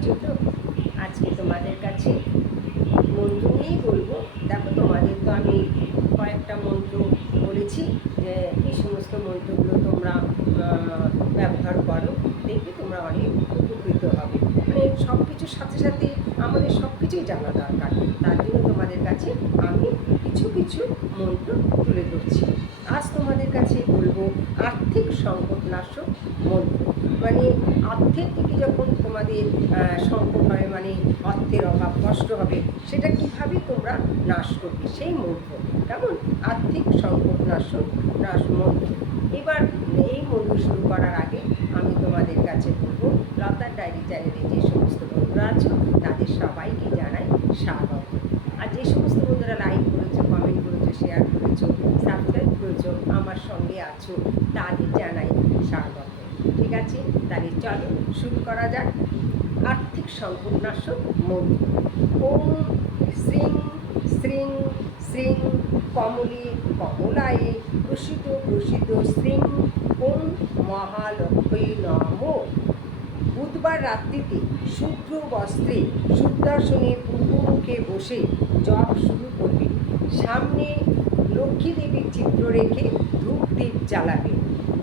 আছো তো? আজকে তোমাদের কাছে মন্ত্র নিয়েই বলবো। দেখো, তোমাদের তো আমি কয়েকটা মন্ত্র বলেছি যে এই সমস্ত মন্ত্রগুলো তোমরা ব্যবহার করো, দেখবে তোমরা অনেক উপকৃত হবে। মানে সব কিছুর সাথে সাথে আমাদের সব কিছুই জানা দরকার। তার জন্য তোমাদের কাছে আমি কিছু কিছু মন্ত্র তুলে ধরছি। আজ তোমাদের কাছে বলবো আর্থিক সংকটনাশক মন্ত্র। মানে অর্থের দিকে যখন তোমাদের সংকট হবে, মানে অর্থের অভাব কষ্ট হবে, সেটা কিভাবে তোমরা নাশ করবে সেই মন্ত্র। কেমন? আর্থিক সংকটনাশক মন্ত্র। এবার এই মন্ত্র শুরু করার আগে আমি তোমাদের কাছে বলবো, লতার ডায়েরি চ্যানেলে যে সমস্ত বন্ধুরা আছো তাদের সবাইকে জানাই স্বাগত। আর যে সমস্ত বন্ধুরা লাইক করেছো, কমেন্ট করেছো, শেয়ার করেছো, সাবস্ক্রাইব করেছো, আমার সঙ্গে আছো, তাদের জানাই স্বাগত। ঠিক আছে, তাহলে চলো শুরু করা যাক। আর্থিক সংকটনাশক মন্ত্র। ওম শ্রীং শ্রীং শ্রীং কমলে কমলায়ে প্রসিত প্রসিত শ্রীং ওম মহালক্ষ্মী নমো। বুধবার রাত্রিতে শুভ্র বস্ত্রে শুদ্ধাসনে পূর্বমুখে বসে জপ শুরু করবে। সামনে লক্ষ্মী দেবীর চিত্র রেখে ধূপদীপ জ্বালাবে।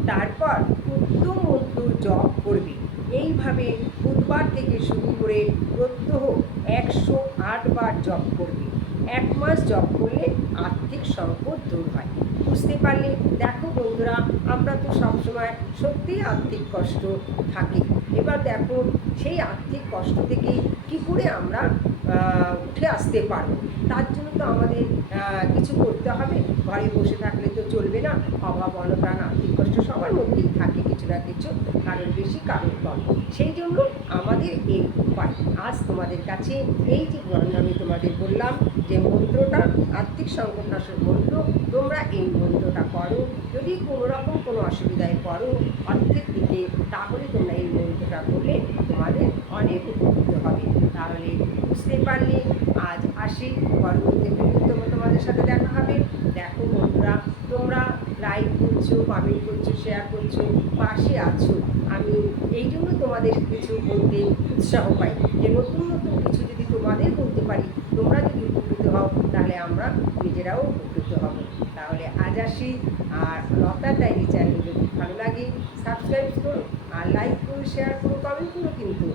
তারপর উত্তম মন্ত্র জপ করবে। এইভাবে বুধবার থেকে শুরু করে প্রত্যহ 108 বার জপ করবে। 1 মাস জপ করলে আর্থিক সংকট দূর হয়। বুঝতে পারলে? দেখো বন্ধুরা, আমরা তো সবসময় সত্যিই আর্থিক কষ্ট থাকে। এবার দেখো, সেই আর্থিক কষ্ট থেকে কী করে আমরা উঠে আসতে পারবো, তার জন্য তো আমাদের কিছু করতে হবে। ঘরে বসে থাকলে তো চলবে না। অভাব অনটন আর্থিক কষ্ট সবার মধ্যেই থাকে, কিছু না কিছু, কারোর বেশি কারোর কম। সেই জন্য আমাদের এই উপায় আজ তোমাদের কাছে, এই যে আমি তোমাদের বললাম যে মন্ত্রটা আর্থিক সংকটনাশক মন্ত্র, তোমরা এই মন্ত্রটা করো। যদি কোনো রকম কোনো অসুবিধায় পড়ো অর্থের দিকে, তাহলে তোমরা এই মন্ত্রটা করলে তোমাদের অনেক উপকৃত হবে। তাহলে বুঝতে পারলে? আজ আসি, পরবর্তী ভিডিওতে তোমাদের সাথে দেখা হবে। দেখো বন্ধুরা, তোমরা লাইক করছো, কমেন্ট করছো, শেয়ার করছো, পাশে আছো। আমি এই জন্য তোমাদের কিছু বলতে উৎসাহ পাই যে নতুন নতুন কিছু যদি তোমাদের বলতে পারি, তোমরা যদি উপকৃত হও, তাহলে আমরা নিজেরাও উপকৃত হব। তাহলে আজ আসি। আর লতার ডায়েরি চ্যানেল যদি ভালো লাগে সাবস্ক্রাইব করো, আর লাইক করো, শেয়ার করো, কমেন্ট করো কিন্তু।